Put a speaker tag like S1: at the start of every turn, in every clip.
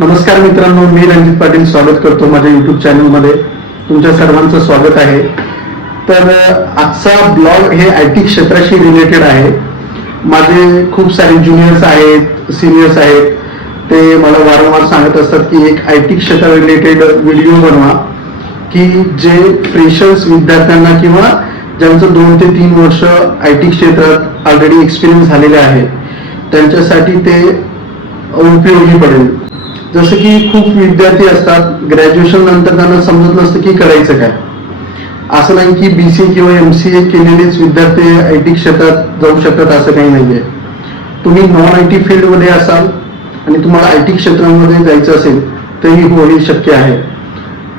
S1: नमस्कार मित्रांनो मी रणजित पाटील स्वागत करतो माझ्या युट्यूब चॅनलमध्ये तुमच्या सर्वांचं स्वागत आहे. तर आजचा ब्लॉग हे आय टी क्षेत्राशी रिलेटेड आहे. माझे खूप सारे ज्युनियर्स आहेत सिनियर्स आहेत. ते मला वारंवार सांगत असतात की एक आय टी क्षेत्रा रिलेटेड व्हिडिओ बनवा की जे फ्रेशर्स विद्यार्थ्यांना किंवा ज्यांचं दोन ते तीन वर्ष आय टी क्षेत्रात ऑलरेडी एक्सपिरियन्स झालेले आहे त्यांच्यासाठी ते उपयोगी पडेल. जसं की खूप विद्यार्थी असतात ग्रॅज्युएशन नंतर त्यांना समजत नसतं की करायचं काय. असं नाही की बी सी किंवा एम सी ए केलेलेच विद्यार्थी आय टी क्षेत्रात जाऊ शकतात असं काही नाही आहे तुम्ही नॉन आय टी फील्डमध्ये असाल आणि तुम्हाला आय टी क्षेत्रामध्ये जायचं असेल तरी होणे शक्य आहे.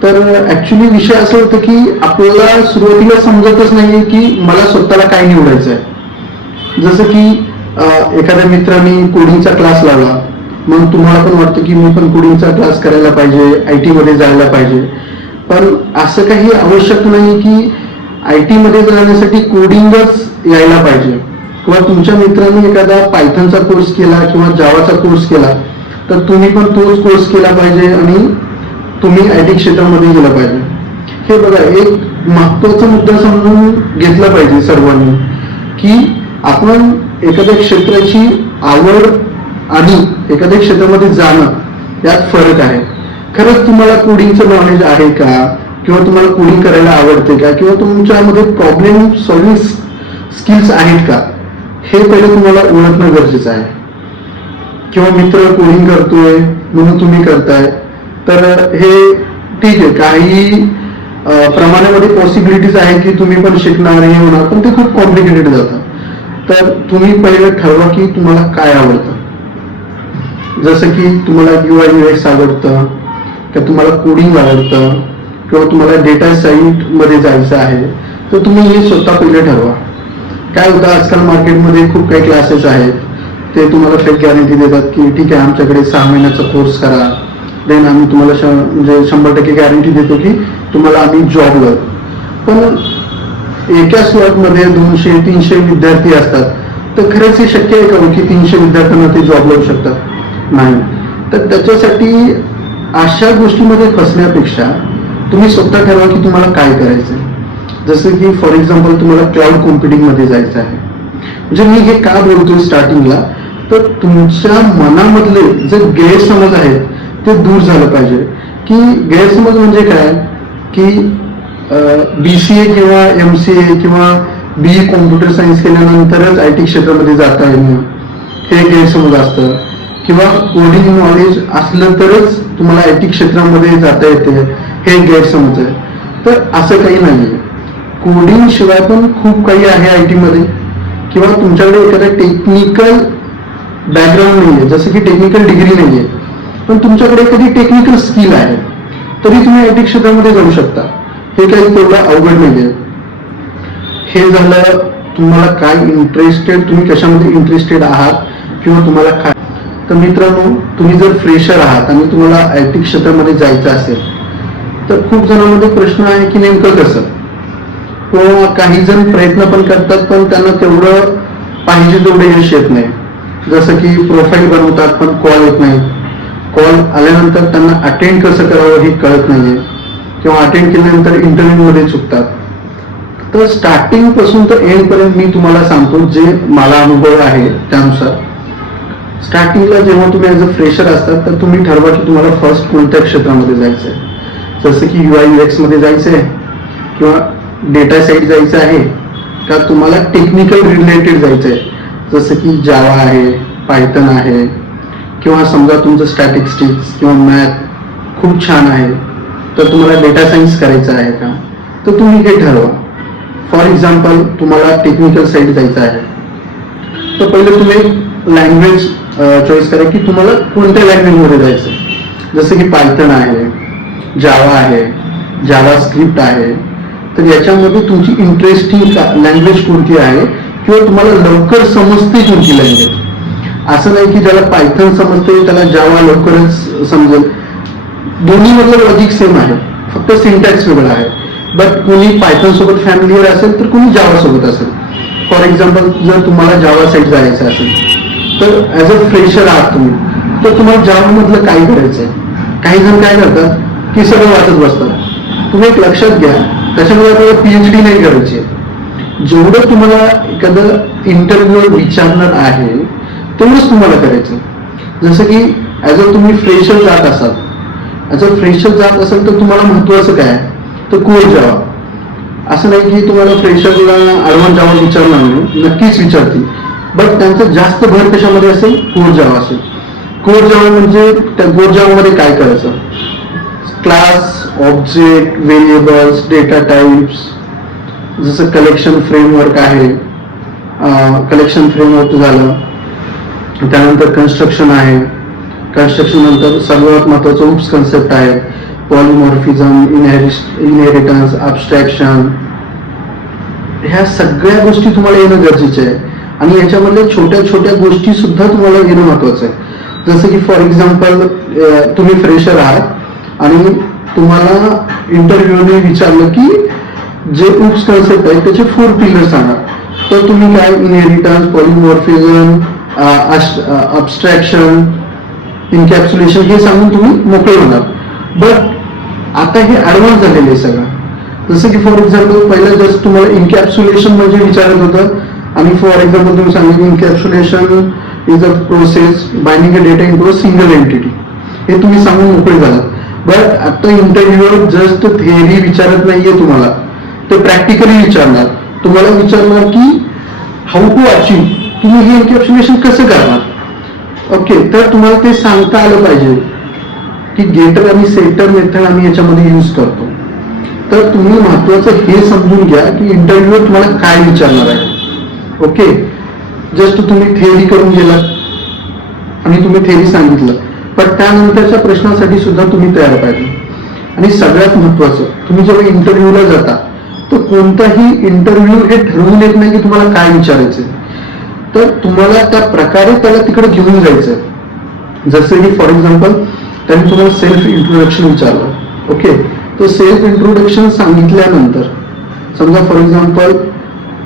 S1: तर ऍक्च्युली विषय असं होतं की आपल्याला सुरुवातीला समजतच नाहीये की मला स्वतःला काय निवडायचं आहे जसं की एखाद्या मित्राने कोडिंगचा क्लास लावला. मग तुम्हाला पण वाटतं की मी पण कोडिंगचा क्लास करायला पाहिजे आय टी मध्ये जायला पाहिजे. पण असं काही आवश्यक नाही की आय टी मध्ये जाण्यासाठी कोडिंगच यायला पाहिजे. किंवा तुमच्या मित्रांनी एखादा पायथनचा कोर्स केला किंवा जावाचा कोर्स केला तर तुम्ही पण तोच कोर्स केला पाहिजे आणि तुम्ही आय टी क्षेत्रामध्ये गेलं पाहिजे. हे बघा एक महत्त्वाचा मुद्दा समजून घेतला पाहिजे सर्वांनी की आपण एखाद्या क्षेत्राची आवड आणि एखाद्या क्षेत्रामध्ये जाणं यात फरक आहे. खरंच तुम्हाला कोडिंगचं नॉलेज आहे का? किंवा तुम्हाला कोडिंग करायला आवडते का? किंवा तुमच्यामध्ये प्रॉब्लेम सॉल्विंग स्किल्स आहेत का? हे पहिले तुम्हाला ओळखणं गरजेचं आहे. किंवा मित्र कोडिंग करतोय म्हणून तुम्ही करताय. तर हे ठीक आहे. काही प्रमाणामध्ये पॉसिबिलिटीज आहे की तुम्ही पण शिकणार हे होणार पण ते खूप कॉम्प्लिकेटेड जातं. तर तुम्ही पहिले ठरवा की तुम्हाला काय आवडतं. जसं की तुम्हाला यू आय यू एस आवडतं किंवा तुम्हाला कोडिंग आवडतं किंवा तुम्हाला डेटा साईटमध्ये जायचं आहे तर तुम्ही हे स्वतः पहिले ठरवा. काय होतं आजकाल मार्केटमध्ये खूप काही क्लासेस आहेत. ते तुम्हाला फेक गॅरंटी देतात की ठीक आहे आमच्याकडे सहा महिन्याचा कोर्स करा. देन आम्ही तुम्हाला श- म्हणजे शंभर टक्के गॅरंटी देतो की तुम्हाला आम्ही जॉब लावू पण एका स्लॉटमध्ये दोनशे तीनशे विद्यार्थी असतात. तर खरंच हे शक्य आहे का हो की तीनशे विद्यार्थ्यांना ते जॉब लावू शकतात? नाही. तर त्याच्यासाठी अशा गोष्टीमध्ये फसण्यापेक्षा तुम्ही स्वतः ठरवा की तुम्हाला काय करायचं आहे जसं की फॉर एक्झाम्पल तुम्हाला क्लाउड कॉम्प्युटिंगमध्ये जायचं आहे. म्हणजे मी हे का बोलतोय स्टार्टिंगला तर तुमच्या मनामधले जे गैरसमज आहेत ते दूर झालं पाहिजे. की गैरसमज म्हणजे काय? की बी सी ए किंवा एम सी ए किंवा बी कॉम्प्युटर सायन्स केल्यानंतरच आय टी क्षेत्रामध्ये जाता येणं. हे गैरसमज असतं किंवा कोडिंग नॉलेज असलं तरच तुम्हाला आय टी क्षेत्रामध्ये जाता येते. हे गैरसमज आहे. तर असं काही नाहीये. कोडिंग शिवाय पण खूप काही आहे आय टीमध्ये किंवा तुमच्याकडे एखादा टेक्निकल बॅकग्राऊंड नाहीये. जसं की टेक्निकल डिग्री नाही आहे पण तुमच्याकडे एखादी टेक्निकल स्किल आहे. तरी तुम्ही आय टी क्षेत्रामध्ये जाऊ शकता. हे काही तेवढं अवघड नाहीये. हे झालं तुम्हाला काय इंटरेस्टेड तुम्ही कशामध्ये इंटरेस्टेड आहात किंवा तुम्हाला काय तर मित्रांनो तुम्ही जर फ्रेशर आहात आणि तुम्हाला आय टी क्षेत्रामध्ये जायचं असेल तर खूप जणांमध्ये प्रश्न आहे की नेमकं कसं? किंवा काही जण प्रयत्न पण करतात पण त्यांना तेवढं पाहिजे तेवढं यश येत नाही. जसं की प्रोफाईल बनवतात पण कॉल येत नाही. कॉल आल्यानंतर त्यांना अटेंड कसं करावं हे कळत नाहीये. किंवा अटेंड केल्यानंतर इंटरव्ह्यूमध्ये चुकतात. तर स्टार्टिंगपासून तर एंड पर्यंत मी तुम्हाला सांगतो जे मला अनुभव आहे त्यानुसार. स्टार्टिंगला जेव्हा तुम्ही ॲज अ फ्रेशर असतात तर तुम्ही ठरवा की तुम्हाला फर्स्ट कोणत्या क्षेत्रामध्ये जायचं आहे जसं की यू आय यू मध्ये जायचं आहे किंवा डेटा साईट जायचं आहे का तुम्हाला टेक्निकल रिलेटेड जायचं आहे जसं की जावा आहे पायथन आहे किंवा समजा तुमचं स्टॅटिस्टिक्स किंवा मॅथ खूप छान आहे तर तुम्हाला डेटा सायन्स करायचं आहे का? तर तुम्ही हे ठरवा. फॉर एक्झाम्पल तुम्हाला टेक्निकल साईड जायचं आहे. तर पहिले तुम्ही लँग्वेज चॉईस करा की तुम्हाला कोणत्या लँग्वेजमध्ये जायचं जसं की पायथन आहे जावा आहे जावा स्क्रिप्ट आहे. तर याच्यामध्ये तुमची इंटरेस्टिंग लँग्वेज कोणती आहे? किंवा तुम्हाला लवकर समजते कोणती लँग्वेज असं नाही की ज्याला पायथन समजते त्याला जावा लवकरच समजेल. दोन्ही मधलं लॉजिक सेम आहे. फक्त सिंटॅक्स वेगळा आहे. बट कोणी पायथन सोबत फॅमिलीवर असेल तर कोणी जावा सोबत असेल. फॉर एक्झाम्पल जर तुम्हाला जावा साईड जायचं असेल तर ॲज अ फ्रेशर आहात तुम्ही. तर तुम्हाला जॉबमधलं काय करायचंय काही जण काय करतात? की सगळं वाचत बसतात. तुम्ही एक लक्षात घ्या. त्याच्यामुळे आपल्याला पीएचडी नाही करायची. आहे. जेवढं तुम्हाला एखादं इंटरव्ह्यू विचारणार आहे तेवढंच तुम्हाला करायचं जसं की ॲज अ तुम्ही फ्रेशर जात असाल. ॲज अ फ्रेशर जात असाल तर तुम्हाला महत्वाचं काय? तर कोर जावा असं नाही की तुम्हाला फ्रेशरला ॲडव्हान्स जावा विचारणार नाही. नक्कीच विचारतील. बट त्यांचं जास्त भर कशामध्ये असेल? कोरजाव असेल. कोरजाव म्हणजे त्या कोरजावामध्ये काय करायचं? Class object variables data types जसं कलेक्शन फ्रेमवर्क आहे कलेक्शन फ्रेमवर्क झालं. त्यानंतर कन्स्ट्रक्शन आहे. कन्स्ट्रक्शन नंतर सर्वात महत्वाचं उप्स कन्सेप्ट आहे. पॉलिमॉर्फिझम इनहेरिटन्स अबस्ट्रॅक्शन ह्या सगळ्या गोष्टी तुम्हाला येणं गरजेचे आहे. आणि याच्यामधल्या छोट्या छोट्या गोष्टी सुद्धा तुम्हाला घेणं महत्वाचं आहे. जसं की फॉर एक्झाम्पल तुम्ही फ्रेशर आहात आणि तुम्हाला इंटरव्ह्यूने विचारलं की जे उप्स कन्सेप्ट आहेत त्याचे फोर पिलर सांगा. तर तुम्ही काय? इनहेरिटन्स पॉलिमॉर्फिझम अबस्ट्रॅक्शन इनकॅप्सुलेशन हे सांगून तुम्ही मोकळे होणार. बट आता हे ऍडव्हान्स झालेले आहे सगळं. जसं की फॉर एक्झाम्पल पहिलं जस्ट तुम्हाला इनकॅप्सुलेशन म्हणजे विचारत होतं आणि फॉर एक्झाम्पल तुम्ही सांगितलं encapsulation is a process binding a data into a single entity हे तुम्ही सांगून मोकळे झाला. बट आता इंटरव्ह्यूवर जस्ट थेअरी विचारत नाहीये तुम्हाला. ते प्रॅक्टिकली विचारणार. तुम्हाला विचारणार की हाऊ टू अचीव तुम्ही हे इन्कॅप्सुलेशन कसं करणार? ओके तर तुम्हाला ते सांगता आलं पाहिजे की गेटर आणि सेटर मेथड आम्ही याच्यामध्ये यूज करतो. तर तुम्ही महत्वाचं हे समजून घ्या की इंटरव्ह्यू तुम्हाला काय विचारणार आहे. ओके? जस्ट तुम्ही थेअरी करून गेलात आणि तुम्ही थेअरी सांगितलं. पण त्यानंतरच्या प्रश्नासाठी सुद्धा तुम्ही तयार पाहिजे. आणि सगळ्यात महत्वाचं तुम्ही जेव्हा इंटरव्ह्यूला जाता तर कोणताही इंटरव्ह्यू हे ठरवून येत नाही की तुम्हाला काय विचारायचं तर तुम्हाला त्या प्रकारे त्याला तिकडे घेऊन जायचं जसं की फॉर एक्झाम्पल त्यांनी तुम्हाला सेल्फ इंट्रोडक्शन विचारलं. ओके? तर सेल्फ इंट्रोडक्शन सांगितल्यानंतर समजा फॉर एक्झाम्पल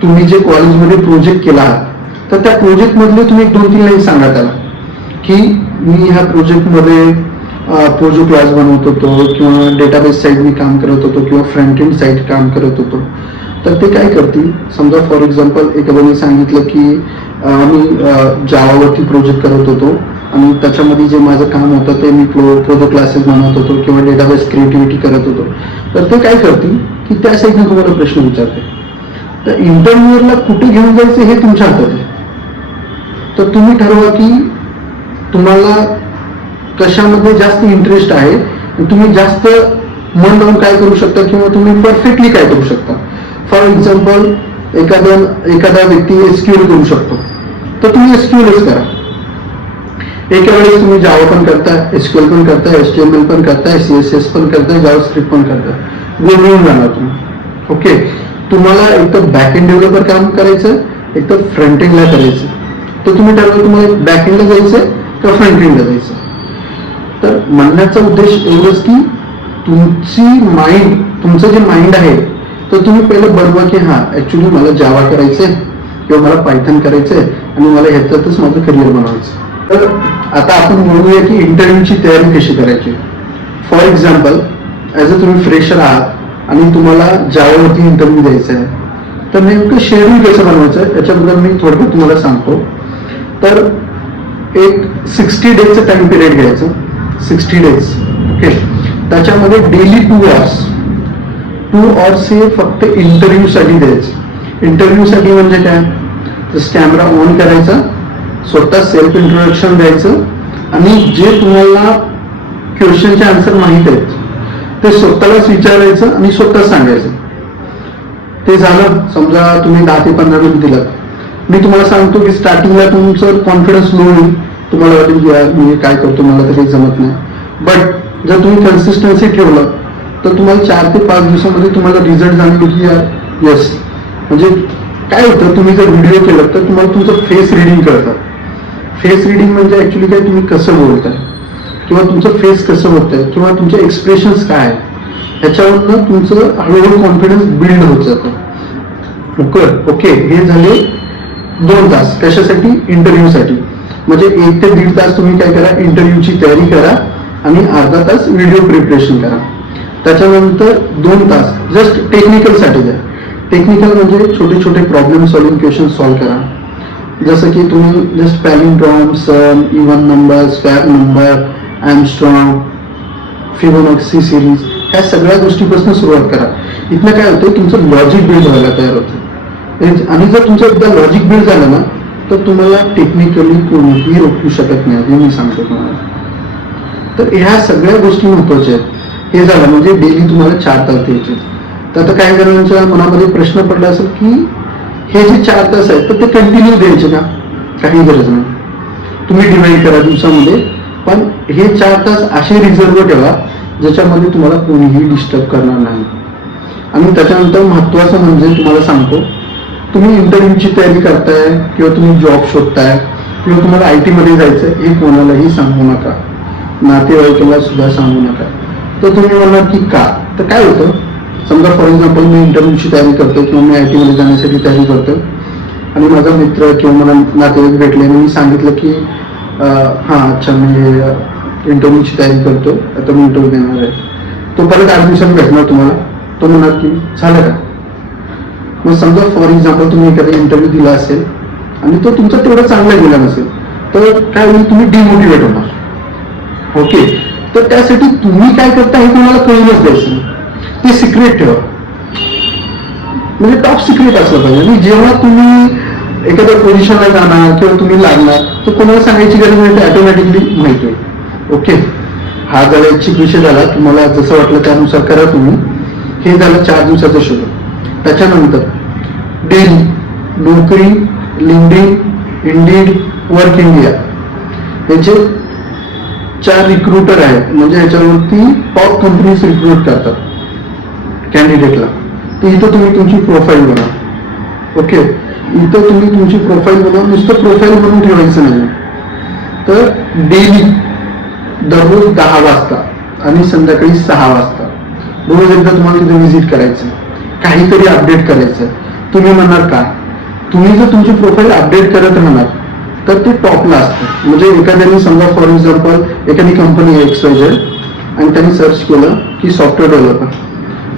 S1: तुम्ही जे कॉलेजमध्ये प्रोजेक्ट केला आहात तर त्या प्रोजेक्ट मधले तुम्ही एक दोन तीन लाईन सांगा त्याला. की मी ह्या प्रोजेक्टमध्ये प्रोजो क्लास बनवत होतो किंवा डेटाबेस साईड मी काम करत होतो किंवा फ्रंट एंड साईड काम करत होतो. तर ते काय करतील? समजा फॉर एक्झाम्पल एखाद्याने सांगितलं की मी जावावरती प्रोजेक्ट करत होतो आणि त्याच्यामध्ये जे माझं काम होतं ते मी प्रो प्रोजो क्लासेस बनवत होतो किंवा डेटाबेस क्रिएटिव्हिटी करत होतो. तर ते काय करतील? की त्या साईडने तुम्हाला प्रश्न विचारते. तर इंटरव्ह्यूअरला कुठे घेऊन जायचं हे तुमच्या हातात आहे. तर तुम्ही ठरवा की तुम्हाला कशामध्ये जास्त इंटरेस्ट आहे तुम्ही जास्त मन लावून काय करू शकता किंवा तुम्ही परफेक्टली काय करू शकता. फॉर एक्झाम्पल एखादा एखादा व्यक्ती एसक्यूएल करू शकतो. तर तुम्ही एसक्यूएलच करा. एका वेळेस तुम्ही जावा पण करता एसक्यूएल पण करता एस टी एम एल पण करताय सी एस एस पण करताय जावा स्क्रिप्ट पण करताय मिळून जाणार तुम्ही. ओके तुम्हाला एक तर बॅक एंड डेव्हलपर काम करायचं एक तर फ्रंट एंडला करायचं. तर तुम्ही ठरवलं तुम्हाला बॅक एंडला जायचं का फ्रंट एंडला जायचं? तर म्हणण्याचा उद्देश एवढंच की तुमची माइंड तुमचं जे माइंड आहे तर तुम्ही पहिलं बनवा की हा ऍक्च्युली मला जावा करायचंय किंवा मला पायथन करायचंय आणि मला ह्याच्यातच माझं करिअर बनवायचं. तर आता आपण म्हणूया की इंटरव्ह्यूची तयारी कशी करायची? फॉर एक्झाम्पल ॲज अ तुम्ही फ्रेशर आहात आणि तुम्हाला जावावरती इंटरव्ह्यू द्यायचा आहे. तर नेमकं शेड्यूल कसं बनवायचं आहे याच्याबद्दल मी थोडक्यात तुम्हाला सांगतो. तर एक सिक्स्टी डेजचं टाइम पिरियड घ्यायचं. सिक्स्टी डेज ओके त्याच्यामध्ये daily two hours two hours हे फक्त इंटरव्ह्यूसाठी द्यायचं. इंटरव्ह्यूसाठी म्हणजे काय? जसं कॅमेरा ऑन करायचा स्वतः सेल्फ इंट्रोडक्शन द्यायचं आणि जे तुम्हाला क्वेश्चनचे आन्सर माहीत आहेत ते स्वतःलाच विचारायचं आणि स्वतः सांगायचं. ते झालं. समजा तुम्ही दहा ते पंधरा मिनिट दिलं मी तुम्हाला सांगतो की स्टार्टिंगला तुमचं कॉन्फिडन्स लो होईल. तुम्हाला वाटेल की यार मी काय करतो? मला तरी जमत नाही. बट जर तुम्ही कन्सिस्टन्सी ठेवलं तर तुम्हाला चार ते पाच दिवसामध्ये तुम्हाला रिझल्ट जाणवतो की यार येस म्हणजे काय होतं? तुम्ही जर व्हिडिओ केलं तर तुम्हाला तुमचं फेस रिडिंग कळतं. फेस रिडिंग म्हणजे ॲक्च्युली काय? तुम्ही कसं बोलताय? किंवा तुमचं फेस कसं होतं किंवा तुमचे एक्सप्रेशन्स काय? ह्याच्यावरनं तुमचं हळूहळू कॉन्फिडन्स बिल्ड होत जातं. ओके ओके हे झाले दोन तास. कशासाठी इंटरव्ह्यूसाठी म्हणजे एक ते दीड तास तुम्ही काय करा? इंटरव्ह्यूची तयारी करा आणि अर्धा तास व्हिडिओ प्रिपरेशन करा. त्याच्यानंतर दोन तास. जस्ट टेक्निकलसाठी द्या. टेक्निकल म्हणजे छोटे छोटे प्रॉब्लेम सॉल्विंग क्वेश्चन सॉल्व्ह करा. जसं की तुम्ही just palindrome sum even number square number Armstrong Fibonacci series ह्या सगळ्या गोष्टीपासून सुरुवात करा. इथनं काय होतं तुमचं लॉजिक बिल्ड व्हायला तयार होतं. म्हणजे आणि जर तुमचं एकदा लॉजिक बिल्ड झालं ना तर तुम्हाला टेक्निकली कोणीही रोखू शकत नाही हे मी सांगतो तुम्हाला. तर ह्या सगळ्या गोष्टी महत्त्वाच्या आहेत. हे झालं म्हणजे डेली तुम्हाला चार तास द्यायचे तर आता काही जणांच्या मनामध्ये प्रश्न पडला असेल की हे जे चार तास आहेत तर ते कंटिन्यू द्यायचे का? काही गरज नाही. तुम्ही डिवाइड करा दिवसामध्ये. पण हे चार तास असे रिझर्व ठेवा ज्याच्यामध्ये तुम्हाला कोणीही डिस्टर्ब करणार नाही. आणि त्याच्यानंतर महत्वाचं म्हणजे तुम्हाला सांगतो तुम्ही इंटरव्ह्यूची तयारी करताय किंवा तुम्ही जॉब शोधताय किंवा तुम्हाला आयमध्ये जायचं हे कोणालाही सांगू नका. नातेवाईकाला सुद्धा सांगू नका. तर तुम्ही म्हणणार की का? तर काय होतं? समजा फॉर एक्झाम्पल मी इंटरव्ह्यूची तयारी करतो किंवा मी आयमध्ये जाण्यासाठी तयारी करतो आणि माझा मित्र किंवा मला नातेवाईक भेटले आणि मी सांगितलं की हा अच्छा म्हणजे, मी इंटरव्ह्यूची तयारी करतो. आता मी इंटरव्ह्यू देणार आहे. तो परत ऍडमिशन भेटणार तुम्हाला. तो म्हणणार की झालं का? मग समजा फॉर एक्झाम्पल तुम्ही एखादा इंटरव्ह्यू दिला असेल आणि तो तुमचा तेवढा चांगला गेला नसेल तर काय होईल? तुम्ही डिमोटिवेट होणार. ओके तर त्यासाठी तुम्ही काय करता हे तुम्हाला कळूनच द्यायचं ते सिक्रेट ठेवा. म्हणजे टॉप सिक्रेट असलं पाहिजे. आणि जेव्हा तुम्ही एखाद्या पोझिशनला जाणार किंवा तुम्ही लागणार तर कोणाला सांगायची गरज नाही ते ऑटोमॅटिकली माहिती होईल. ओके हा झाला इच्छित विषय झाला तुम्हाला जसं वाटलं त्यानुसार करा तुम्ही. हे झालं चार दिवसाचं शोध त्याच्यानंतर डेली नोकरी लिंक्डइन इंडीड वर्क इंडिया याचे चार रिक्रुटर आहेत म्हणजे याच्यावरती टॉप कंपनीज रिक्रूट करतात कॅन्डिडेटला तर इथं तुम्ही तुमची प्रोफाईल बनवा ओके इथं तुम्ही तुमची प्रोफाईल बनवून नुसतं प्रोफाईल बनवून ठेवायचं नाही. तर डेली दररोज दहा वाजता आणि संध्याकाळी सहा वाजता. रोज एकदा तुम्हाला तिथे व्हिजिट करायचं. काहीतरी अपडेट करायचं. तुम्ही म्हणणार का? तुम्ही जर तुमची प्रोफाईल अपडेट करत राहणार तर ते टॉपला असतं. म्हणजे एखाद्याने समजा फॉर एक्झाम्पल एखादी कंपनी एक्स वाय आणि त्यांनी सर्च केलं की सॉफ्टवेअर डेव्हलपर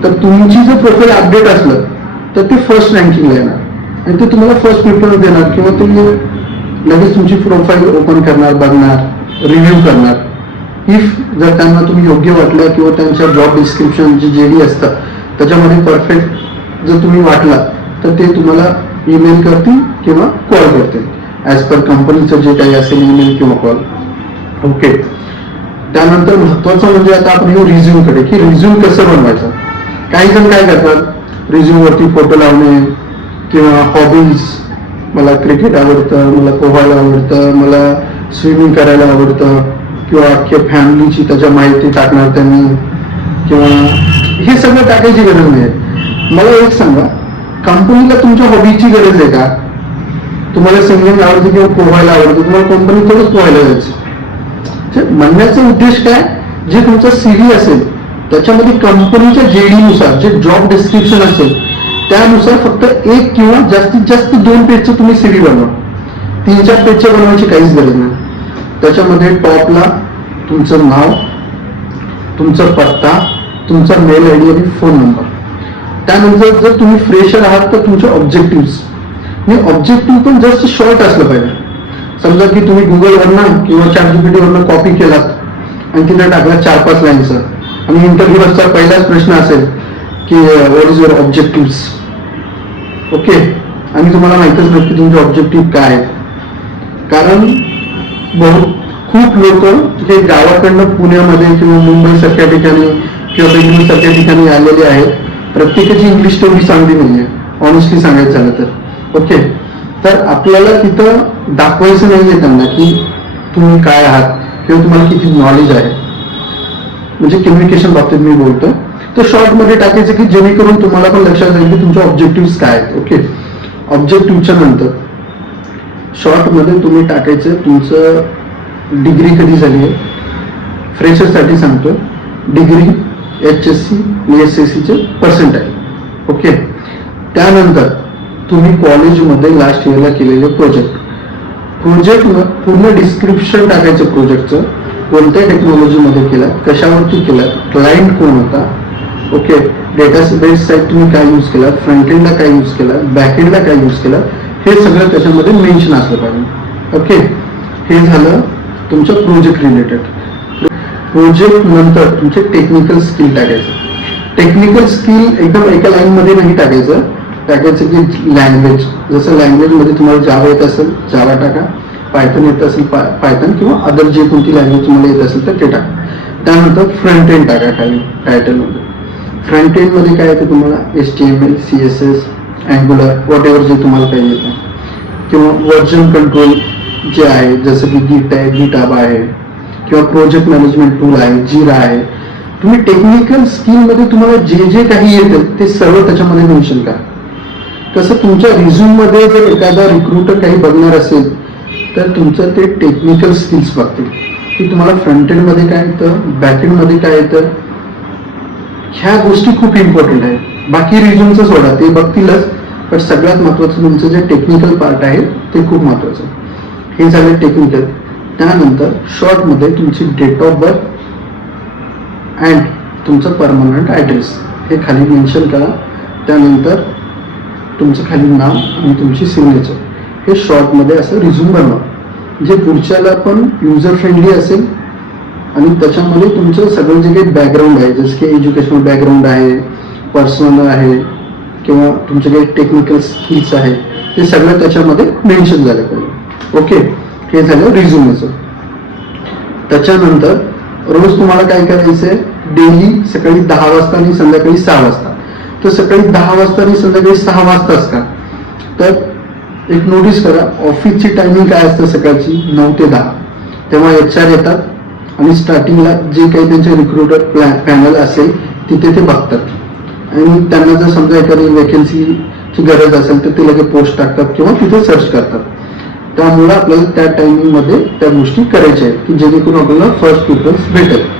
S1: तर तुमची जर प्रोफाईल अपडेट असलं तर ते फर्स्ट रँकिंगला येणार. आणि ते तुम्हाला फर्स्ट प्रिफरन्स देणार किंवा तुम्ही लगेच तुमची प्रोफाईल ओपन करणार बघणार रिव्ह्यू करणार. इफ जर त्यांना तुम्ही योग्य वाटलं किंवा त्यांच्या जॉब डिस्क्रिप्शन जे जे डी असतं त्याच्यामध्ये परफेक्ट जर तुम्ही वाटला तर ते तुम्हाला ईमेल करतील किंवा कॉल करतील. ॲज पर कंपनीचं जे काही असेल ईमेल किंवा कॉल ओके त्यानंतर महत्वाचं म्हणजे आता आपण येऊ रिझ्यूमकडे की रिझ्यूम कसं बनवायचं? काही जण काय करतात? रिझ्यूमवरती फोटो लावणे किंवा हॉबीज मला क्रिकेट आवडतं मला पोहायला आवडतं मला स्विमिंग करायला आवडतं किंवा अख्ख्या फॅमिलीची त्याच्या माहिती टाकणार त्यांनी. किंवा हे सगळं टाकायची गरज नाही. मला एक सांगा कंपनीला तुमच्या हॉबीची गरज आहे का? तुम्हाला सिंगिंग आवडते किंवा पोहायला आवडतं तुम्हाला कंपनी थोडंच पोहायला जायचं म्हणण्याचा उद्देश काय? जे तुमचा सीव्ही असेल त्याच्यामध्ये कंपनीच्या जेडी नुसार जे जॉब डिस्क्रिप्शन असेल त्यानुसार फक्त एक किंवा जास्तीत जास्त दोन पेजचं तुम्ही सीव्ही बनवा. तीन चार पेजच्या बनवायची काहीच गरज नाही. त्याच्यामध्ये टॉपला तुमचं नाव तुमचा पत्ता तुमचा मेल आय डी आणि फोन नंबर त्यानंतर जर तुम्ही फ्रेशर आहात तर तुमचे ऑब्जेक्टिव्ह हे ऑब्जेक्टिव्ह पण जस्ट शॉर्ट असलं पाहिजे. समजा की तुम्ही गुगलवरनं किंवा चॅट जीपीटीवरनं कॉपी केलात आणि तिथे टाकला चार पाच लाईनचं आणि इंटरव्ह्यूवरचा पहिलाच प्रश्न असेल की what is your objective okay आणि तुम्हाला माहितच नाही की तुमचे ऑब्जेक्टिव्ह काय आहेत कारण बहुत खूप लोक हे गावाकडनं पुण्यामध्ये किंवा मुंबई सारख्या ठिकाणी किंवा बेंगळूर सारख्या ठिकाणी आलेले आहेत. प्रत्येकाची इंग्लिश तेवढी चांगली नाहीये. ऑनेस्टली सांगायचं झालं तर. ओके तर आपल्याला तिथं दाखवायचं नाहीये त्यांना की तुम्ही काय आहात किंवा तुम्हाला किती नॉलेज आहे. म्हणजे कम्युनिकेशन बाबतीत मी बोलतो तर शॉर्टमध्ये टाकायचं की जेणेकरून तुम्हाला पण लक्षात येईल की तुमच्या ऑब्जेक्टिव्ह काय आहेत ओके ऑब्जेक्टिव्हच्या नंतर शॉर्टमध्ये तुम्ही टाकायचं तुमचं डिग्री कधी झाली आहे? फ्रेशरसाठी सांगतो डिग्री एच एस सी आणि एस एस सीचे आहे ओके त्यानंतर तुम्ही कॉलेजमध्ये लास्ट इयरला केलेले प्रोजेक्ट प्रोजेक्ट पूर्ण डिस्क्रिप्शन टाकायचं प्रोजेक्टचं कोणत्या टेक्नॉलॉजीमध्ये केलं कशावरती केलं क्लायंट कोण होता ओके. डेटा बेस साईट तुम्ही काय यूज केला फ्रंट एंडला काय यूज केला बॅक एंडला काय यूज केला हे सगळं त्याच्यामध्ये मेन्शन असलं पाहिजे. ओके. हे झालं तुमचं प्रोजेक्ट रिलेटेड प्रोजेक्ट नंतर तुमचे टेक्निकल स्किल टाकायचं. टेक्निकल स्किल एकदम एका लाईन मध्ये नाही टाकायचं. टाकायचं की लँग्वेज जसं लँग्वेजमध्ये तुम्हाला जावा येत असेल जावा टाका. पायथन येत असेल पायथन किंवा अदर जे कोणती लँग्वेज तुम्हाला येत असेल तर ते टाका. त्यानंतर फ्रंट एंड टाका खाली टायटलमध्ये फ्रंट एंडमध्ये काय येतं तुम्हाला? S T M L C S S Angular whatever जे तुम्हाला काही येतं. किंवा वर्जन कंट्रोल जे आहे जसं की गीट आहे गीटाब आहे किंवा प्रोजेक्ट मॅनेजमेंट टूल आहे जीरा आहे. तुम्ही टेक्निकल स्किलमध्ये तुम्हाला जे जे काही येतं ते सर्व त्याच्यामध्ये मेन्शन करा. कसं तुमच्या रिझ्यूममध्ये जर एखादा रिक्रुटर काही बघणार असेल तर तुमचं ते टेक्निकल स्किल्स बघतील. की तुम्हाला फ्रंट एंडमध्ये काय येतं बॅक एंडमध्ये काय येतं ह्या गोष्टी खूप इम्पॉर्टंट आहेत. बाकी रिझ्यूमचं सोडा ते बघतीलच पण सगळ्यात महत्वाचं तुमचं जे टेक्निकल पार्ट आहे ते खूप महत्वाचं हे झालं टेक्निकल त्यानंतर शॉर्टमध्ये तुमची डेट ऑफ बर्थ अँड तुमचं परमनंट ॲड्रेस हे खाली मेन्शन करा. त्यानंतर तुमचं खाली नाव आणि तुमची सिग्नेचर हे शॉर्टमध्ये असं रिझ्यूम बनवा. जे पुढच्याला पण युजर फ्रेंडली असेल आणि त्याच्यामध्ये तुमचं सगळं जे काही बॅकग्राऊंड आहे जसं की एज्युकेशनल बॅकग्राऊंड आहे पर्सनल आहे किंवा तुमचे काही टेक्निकल स्किल्स आहे ते सगळं त्याच्यामध्ये मेन्शन झालं पाहिजे. ओके हे झालं रिझ्युमेचं त्याच्यानंतर रोज तुम्हाला काय करायचंय? डेली सकाळी दहा वाजता आणि संध्याकाळी सहा वाजता. तर सकाळी दहा वाजता आणि संध्याकाळी सहा वाजताच का? तर एक नोटीस करा ऑफिसची टायमिंग काय असतं सकाळची? नऊ ते दहा. तेव्हा एच आर येतात. आणि स्टार्टिंगला जे काही त्यांचे रिक्रुटर पॅनल असेल तिथे ते बघतात. आणि त्यांना जर समजा एखादी वेकेन्सीची गरज असेल तर ते लगेच पोस्ट टाकतात किंवा तिथे सर्च करतात. त्यामुळे आपल्याला त्या टायमिंगमध्ये त्या गोष्टी करायच्या आहेत की जेणेकरून आपल्याला फर्स्ट प्रिफरन्स भेटेल.